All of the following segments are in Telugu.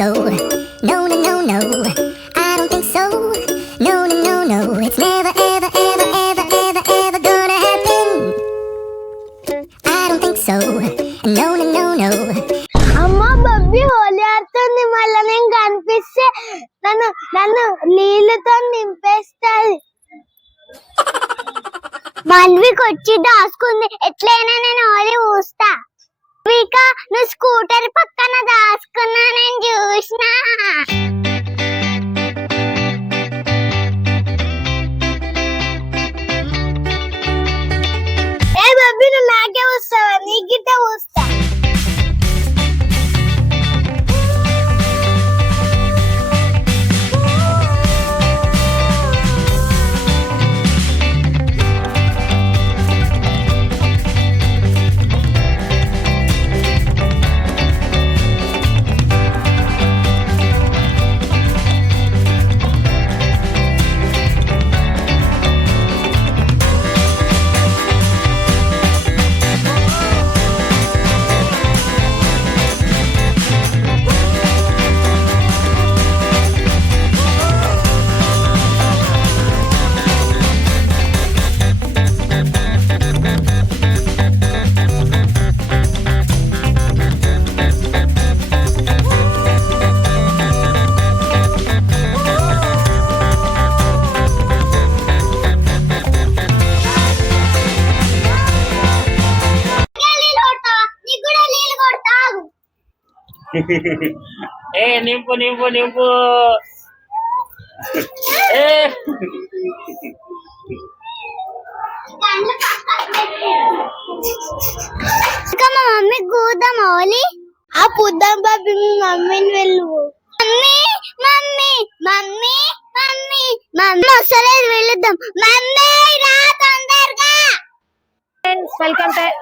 so. No, no, no, no. I don't think so. No, no, no, no. It's never, ever, ever, ever, ever, ever gonna happen. I don't think so. No, no, no, no. అమ్మ బబ్బీ హోలీ ఆడుతుంది. మళ్ళీ నేను కనిపిస్తే నన్ను నీళ్ళతో నింపేస్తాది. మాల్వికి వచ్చి దాసుకుంది. ఎట్లయినా నేను హోలీ ఊస్తా. నువ్వు స్కూటర్ పక్కన దాసుకున్నా నేను చూసినా. ఏ బబ్బీ నువ్వు నాకే వస్తావా? నీ గిట్ట వస్తా. ఏ నింపు నింపు నింపు ఏ ఇంకా మా మమ్మీ కూదాం హోలీ. ఆ పుద్దాం బాబీ మీ మమ్మీని వెళ్ళు. Mummy mummy mummy mummy mummy వస్తలేదు వెళ్దాం. మమ్మీ రా తొందరగా. Friends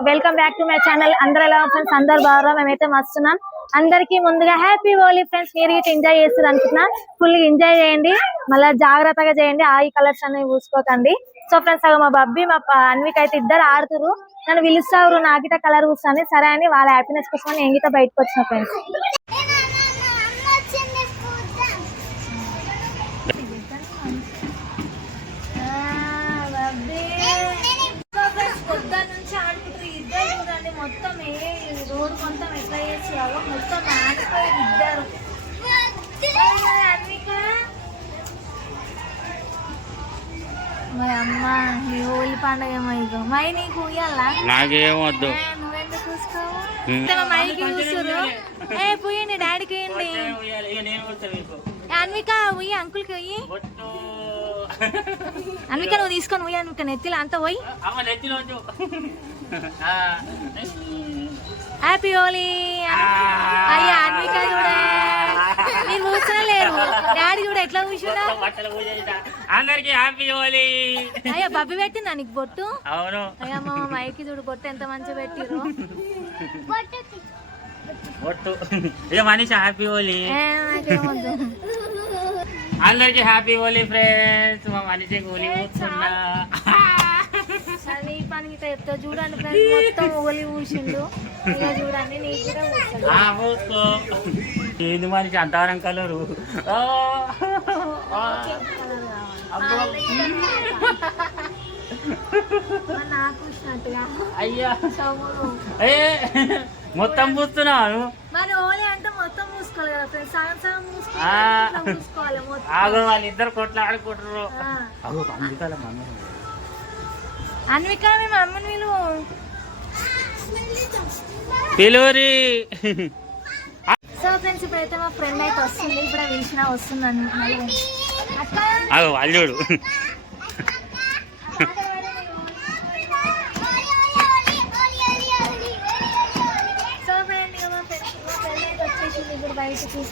welcome back to my channel. అందరు ఎలా ఫ్రెండ్స్? అందరు బాగా, మేమైతే మస్తున్నాం. అందరికి ముందుగా హ్యాపీ హోలీ ఫ్రెండ్స్. మీరు ఇటు ఎంజాయ్ చేస్తారు అనుకుంటున్నా. ఫుల్ ఎంజాయ్ చేయండి, మళ్ళీ జాగ్రత్తగా చేయండి. ఆ ఈ కలర్స్ అనేవి పూసుకోకండి. సో ఫ్రెండ్స్ మా బబ్బీ మా అన్విక అయితే ఇద్దరు ఆడుతురు. నన్ను పిలుస్తారు, నా గిట కలర్ పూస్తాను. సరే అని వాళ్ళ హ్యాపీనెస్ కోసం నేను గిట బయటకు వచ్చిన ఫ్రెండ్స్. మొత్తం రోడ్ మొత్తం ఎట్లా చేసావో మొత్తం ఆడిపోయి ఇద్దరు. మరి అమ్మ ఈ హోలీ పండుగ ఏమో ఇగో మై నీకు ఉయ్యాలా? నాకేమొద్దు. నువ్వెందుకు చూసుకోవు? మైకి చూస్తురు. ఏ పోయండి డాడీకి వేయండి. అన్విక ఉయ్యి, అంకుల్కి ఉయ్యి. అన్విక నువ్వు తీసుకొని ఉయ్యి. అన్విక నెత్తిలో అంతా పోయి. హ్యాపీ హోలీ. అయ్యా అన్విక చూడే మీరు కూర్చునే లేరు. డాడీ చూడ ఎట్లా కూర్చున్నా. అందరికి హ్యాపీ హోలీ. అయ్యా బబ్బి పెట్టిందా నీకు బొట్టు? అవును. అయ్యా మా మైకి చూడు బొట్టు ఎంత మంచిగా పెట్టిరు. బొట్టు ఇక మనిషి హ్యాపీ హోలీ. అందరికి హ్యాపీ హోలీ ఫ్రెండ్స్. మా మనిషికి హోలీ పోతున్నా. ఈ పనికి చెప్తా చూడండి ఫ్రెండ్స్, మొత్తం హోలీ పూసిండు. ఇక చూడండి నీకు కూడా పోసుకో. ఏంది మనిషి అంతవరం కలరు. నాకు ఇచ్చినట్టుగా. అయ్యా ఏ మొత్తం పూస్తున్నావు. మరి హోలీ అంటే మొత్తం మూసుకోవాలి కదా ఫ్రెండ్స్. సగం సగం మూసుకోవాలి. ఆగు వాళ్ళిద్దరు కొట్లాడుకుంటారు. అన్విక మీ మమ్మీని పిలువరి. సో ఫ్రెండ్స్ ఇప్పుడైతే మా ఫ్రెండ్ అయితే వస్తుంది. ఇప్పుడు పిలిచిన వస్తుందని వాళ్ళు చూడు. సో ఫ్రెండ్ మా ఫ్రెండ్ అయితే వచ్చేసింది ఇప్పుడు బయటకి.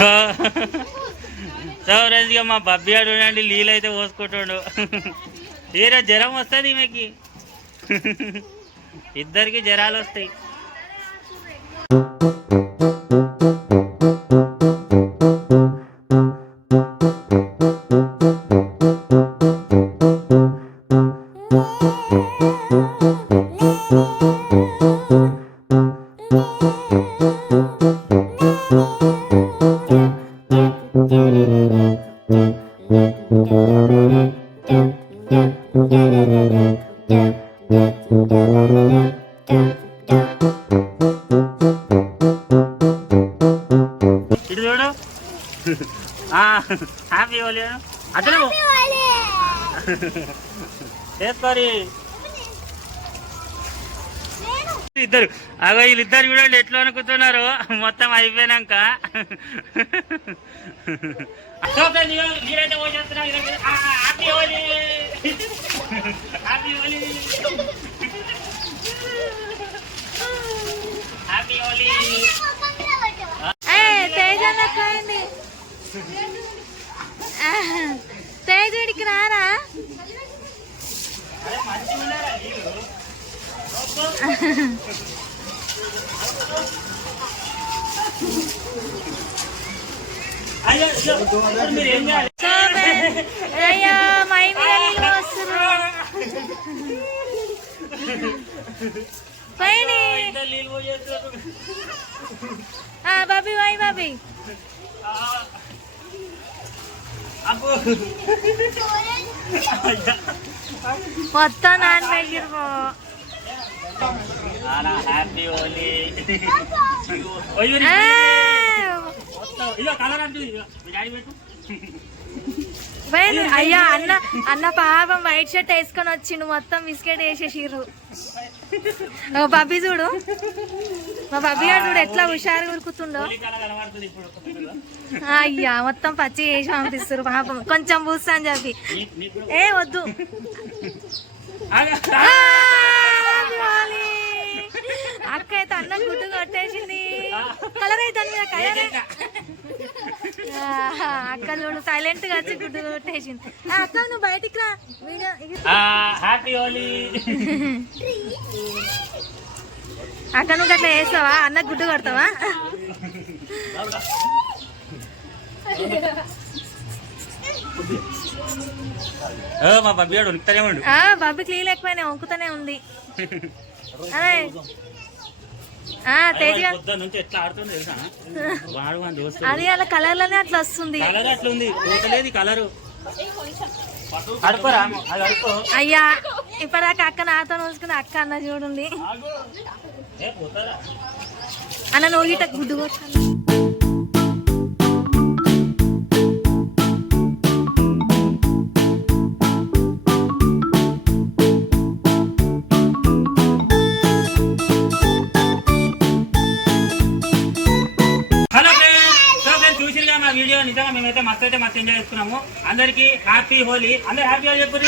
సో ఫ్రెండ్స్ ఇక మా బబ్బీ ఆడు చూడండి నీళ్ళు అయితే పోసుకుంటాడు. ఈరోజు జ్వరం వస్తుంది ఈమెకి, ఇద్దరికి జ్వరాలు వస్తాయి. ఇటు చూడు, హ్యాపీ హోలీ అతను చేసుకోరి. ఇద్దరు అగో వీళ్ళిద్దరు చూడండి ఎట్లా అనుకుంటున్నారు మొత్తం అయిపోయినాక. నీరైతే పోసేస్తున్నా. Happy Holi, happy Holi, happy Holi. తేజుడికి రారా? అయ్యో మై మీద నీళ్ళు వస్తున్నారు. బాబీ వాయి బాబీ మొత్తం నాన్ వెజిరు. హ్యాపీ హోలీ. అయ్యా అన్న పాపం వైట్ షర్ట్ వేసుకొని వచ్చిండు, మొత్తం బిస్కెట్ వేసేసిర్రు. బబ్బీ చూడు, మా బబ్బీ గారు చూడు ఎట్లా హుషారు ఉరుకుతుండో. అయ్యా మొత్తం పచ్చి వేసి పంపిస్తారు పాపం, కొంచెం పూస్తా అని చెప్పి. ఏ వద్దు, అక్క అయితే అన్న గుడ్డు కొట్టేసింది. కలర్ అయితే అక్క చూడు సైలెంట్ గా వచ్చి గుడ్డు కొట్టేసింది. అక్క నువ్వు బయటికి రా. హ్యాపీ హోలీ. అక్క నువ్వు అట్లా వేస్తావా? అన్న గుడ్డు కొడతావా? మా బబ్బీ గారు ఉనుకుతానే ఉండు. బబ్బీకి నీళ్ళు ఎక్కువైనా వంకుతానే ఉంది. అదే తేజ నుంచి ఎట్లా ఆడుతుందో తెలుసా? అది అలా కలర్ లోనే అట్లా వస్తుంది. కలర్ అట్లా ఉంది, పోతలేదు కలరు. అడుకోరా అది అడుకో. అయ్యా ఇప్పటిదాకా అక్క నాతో చూసుకుని అక్క అన్న చూడండి. అన్న నువ్వు గిట్ట గుడ్డు కొట్టాను. వీడియో నిజంగా మేమైతే మస్తు ఎంజాయ్ చేస్తున్నాము. అందరికి హ్యాపీ హోలీ. అందరు హ్యాపీ హోలీ చెప్పు.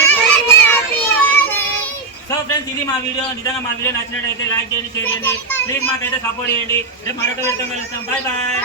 సో ఫ్రెండ్స్ ఇది మా వీడియో. నిజంగా మా వీడియో నచ్చినట్టయితే లైక్ చేయండి, షేర్ చేయండి, ప్లీజ్ మాకైతే సపోర్ట్ చేయండి. రేపు మరొక వీడియో కలుస్తాం. Bye bye.